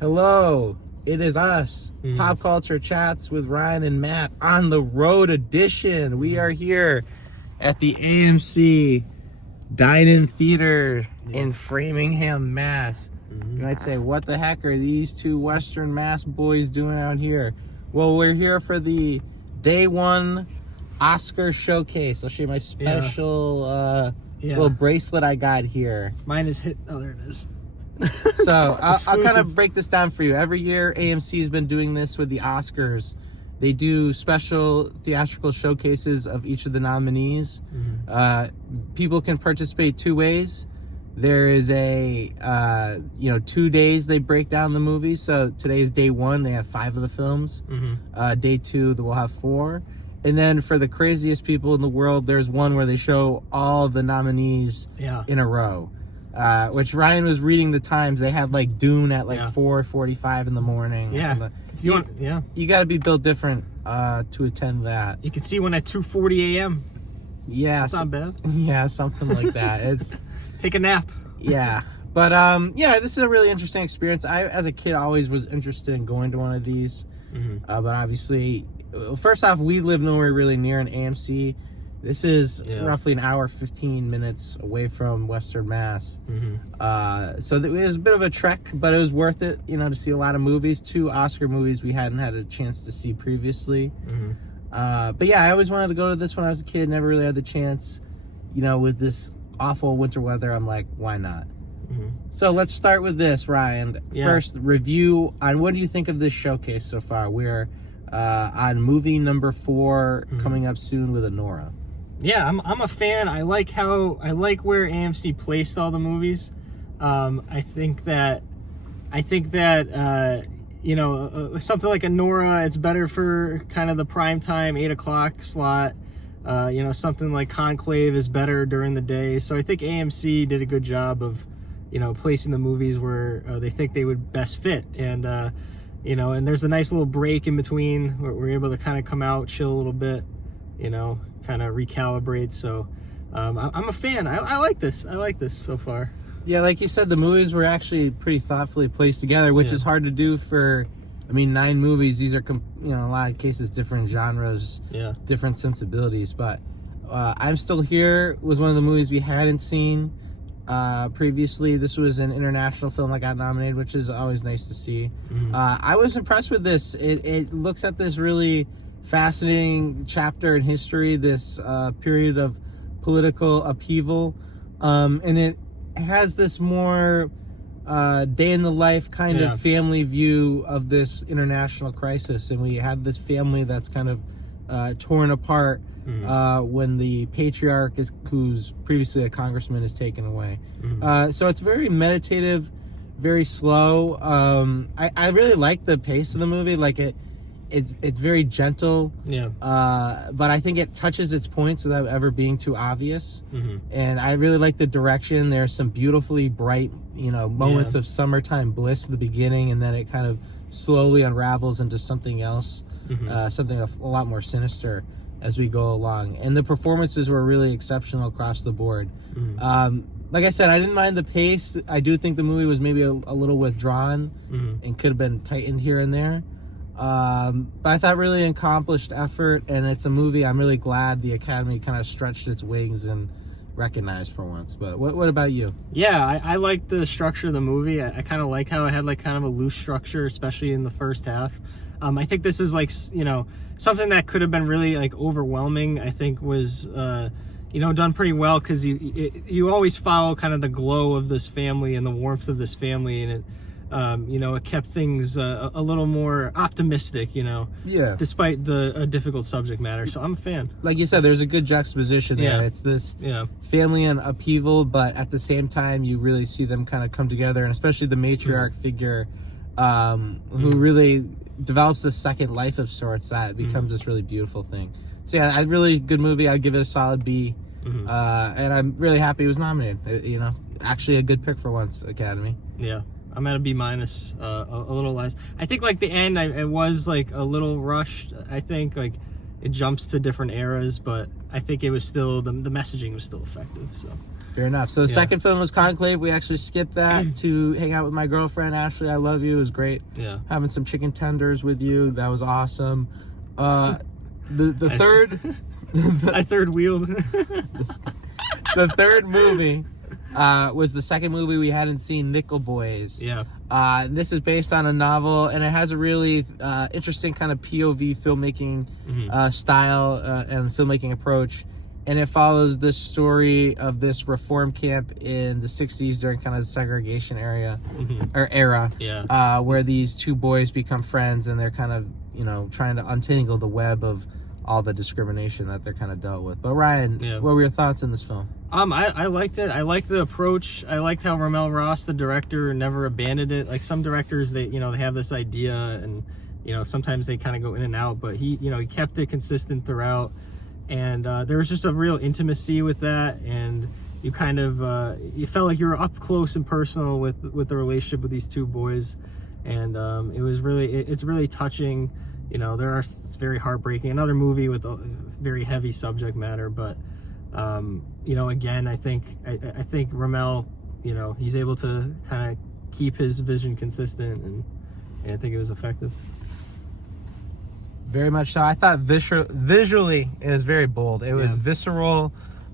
Hello, it is us, Pop Culture Chats with Ryan and Matt on the road edition. We are here at the AMC Dine-In Theater in Framingham, Mass. You might say, what the heck are these two Western Mass boys doing out here? Well, we're here for the Day 1 Oscar Showcase. I'll show you my special little bracelet I got here. Mine is hit. Oh, there it is. So I'll kind of break this down for you. Every year, AMC has been doing this with the Oscars. They do special theatrical showcases of each of the nominees. People can participate two ways. There is a 2 days they break down the movies. So today is day 1. They have 5 of the films. Day 2, we'll have 4. And then for the craziest people in the world, there's one where they show all of the nominees in a row. Which Ryan was reading the times. They had like Dune at 4:45 in the morning. You got to be built different to attend that. You can see one at 2:40 a.m. Yeah, that's not bad. Yeah, something like that. It's take a nap. Yeah, but this is a really interesting experience. I, as a kid, always was interested in going to one of these. But obviously, first off, we live nowhere really near an AMC. This is roughly an hour, 15 minutes away from Western Mass. So it was a bit of a trek, but it was worth it, to see a lot of movies. 2 Oscar movies we hadn't had a chance to see previously. But yeah, I always wanted to go to this when I was a kid, never really had the chance. With this awful winter weather, I'm like, why not? So let's start with this, Ryan. First, review on what do you think of this showcase so far? We're on movie number 4 coming up soon with Anora. Yeah, I'm a fan. I like where AMC placed all the movies. I think that something like Anora, it's better for kind of the prime time 8 o'clock slot. Something like Conclave is better during the day. So I think AMC did a good job of placing the movies where they think they would best fit. And and there's a nice little break in between where we're able to kind of come out, chill a little bit, kind of recalibrate. So I'm a fan. I like this. I like this so far. Yeah, like you said, the movies were actually pretty thoughtfully placed together, which is hard to do for, 9 movies. These are, in a lot of cases, different genres, different sensibilities. But I'm Still Here was one of the movies we hadn't seen previously. This was an international film that got nominated, which is always nice to see. I was impressed with this. It looks at this really fascinating chapter in history, this period of political upheaval, and it has this more day in the life kind of family view of this international crisis. And we have this family that's kind of torn apart when the patriarch who's previously a congressman is taken away. So it's very meditative, very slow. I really like the pace of the movie. Like it's very gentle. But I think it touches its points without ever being too obvious. And I really like the direction. There's some beautifully bright, moments of summertime bliss at the beginning, and then it kind of slowly unravels into something else, something a lot more sinister as we go along. And the performances were really exceptional across the board. Like I said, I didn't mind the pace. I do think the movie was maybe a little withdrawn and could have been tightened here and there. But I thought really accomplished effort, and it's a movie I'm really glad the Academy kind of stretched its wings and recognized for once. But what about you? Yeah, I like the structure of the movie. I kind of like how it had like kind of a loose structure, especially in the first half. I think this is like, something that could have been really like overwhelming. I think was, done pretty well, because you always follow kind of the glow of this family and the warmth of this family, and it kept things a little more optimistic, despite the difficult subject matter. So I'm a fan. Like you said, there's a good juxtaposition there. It's this family and upheaval, but at the same time, you really see them kind of come together, and especially the matriarch figure, who really develops this second life of sorts that becomes this really beautiful thing. So yeah, a really good movie. I'd give it a solid B. And I'm really happy it was nominated. Actually a good pick for once, Academy. Yeah. I'm at a B minus, a little less. I think like the end, it was like a little rushed. I think like it jumps to different eras, but I think it was still, the messaging was still effective. So Fair enough. So the second film was Conclave. We actually skipped that to hang out with my girlfriend, Ashley. I love you. It was great. Yeah. Having some chicken tenders with you. That was awesome. The third... I third wheeled. The third movie was the second movie we hadn't seen, Nickel Boys. Yeah. This is based on a novel, and it has a really interesting kind of POV filmmaking style and filmmaking approach. And it follows this story of this reform camp in the 60s during kind of the segregation era, where these two boys become friends, and they're kind of, you know, trying to untangle the web of all the discrimination that they're kind of dealt with. But Ryan, what were your thoughts on this film? I liked it. I liked the approach. I liked how Ramel Ross, the director, never abandoned it. Like some directors, they have this idea, and sometimes they kind of go in and out. But he kept it consistent throughout, and there was just a real intimacy with that, and you kind of you felt like you were up close and personal with the relationship with these two boys, and it's really touching. It's very heartbreaking. Another movie with a very heavy subject matter, but again, I think Ramel, he's able to kind of keep his vision consistent, and I think it was effective. Very much so. I thought visually it was very bold. It was visceral,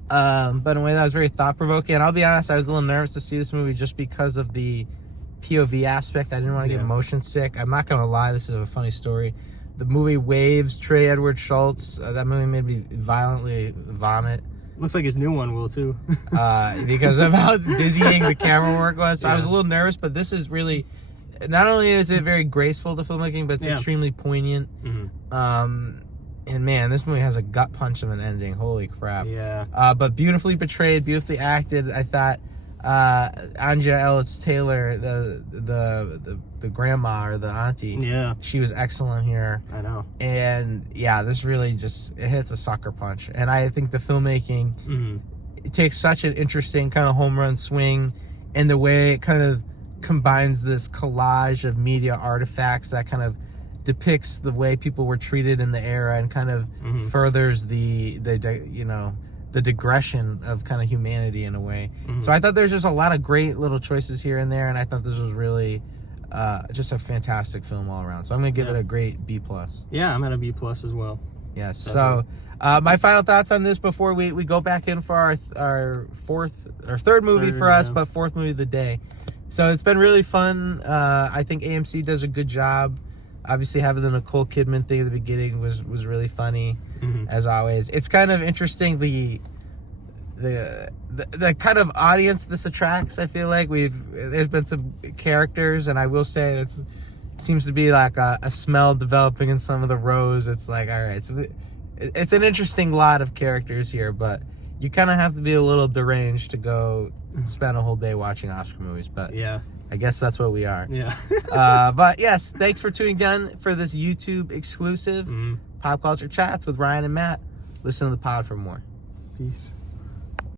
but in a way that was very thought-provoking. And I'll be honest, I was a little nervous to see this movie just because of the POV aspect. I didn't want to get motion sick. I'm not going to lie, this is a funny story. The movie Waves, Trey Edward Schultz, that movie made me violently vomit. Looks like his new one will too. Because of how dizzying the camera work was. So I was a little nervous, but this is really, not only is it very graceful, the filmmaking, but it's extremely poignant. And man, this movie has a gut punch of an ending. Holy crap. Yeah. But beautifully portrayed, beautifully acted. I thought Anja Ellis-Taylor, the grandma or the auntie, she was excellent here. I know. And this really it hits a sucker punch. And I think the filmmaking it takes such an interesting kind of home run swing, and the way it kind of combines this collage of media artifacts that kind of depicts the way people were treated in the era, and kind of furthers the digression of kind of humanity in a way. So I thought there's just a lot of great little choices here and there, and I thought this was really just a fantastic film all around. So I'm gonna give it a great B+. Yeah, I'm at a B+ as well. Yes. So my final thoughts on this before we go back in for our third movie for us, but fourth movie of the day. So it's been really fun. I think AMC does a good job. Obviously, having the Nicole Kidman thing at the beginning was really funny, as always. It's kind of interesting the kind of audience this attracts. I feel like there's been some characters, and I will say it seems to be like a smell developing in some of the rows. It's like, all right, it's an interesting lot of characters here, but you kind of have to be a little deranged to go spend a whole day watching Oscar movies. But I guess that's what we are. Yeah. But yes, thanks for tuning in for this YouTube exclusive Pop Culture Chats with Ryan and Matt. Listen to the pod for more. Peace.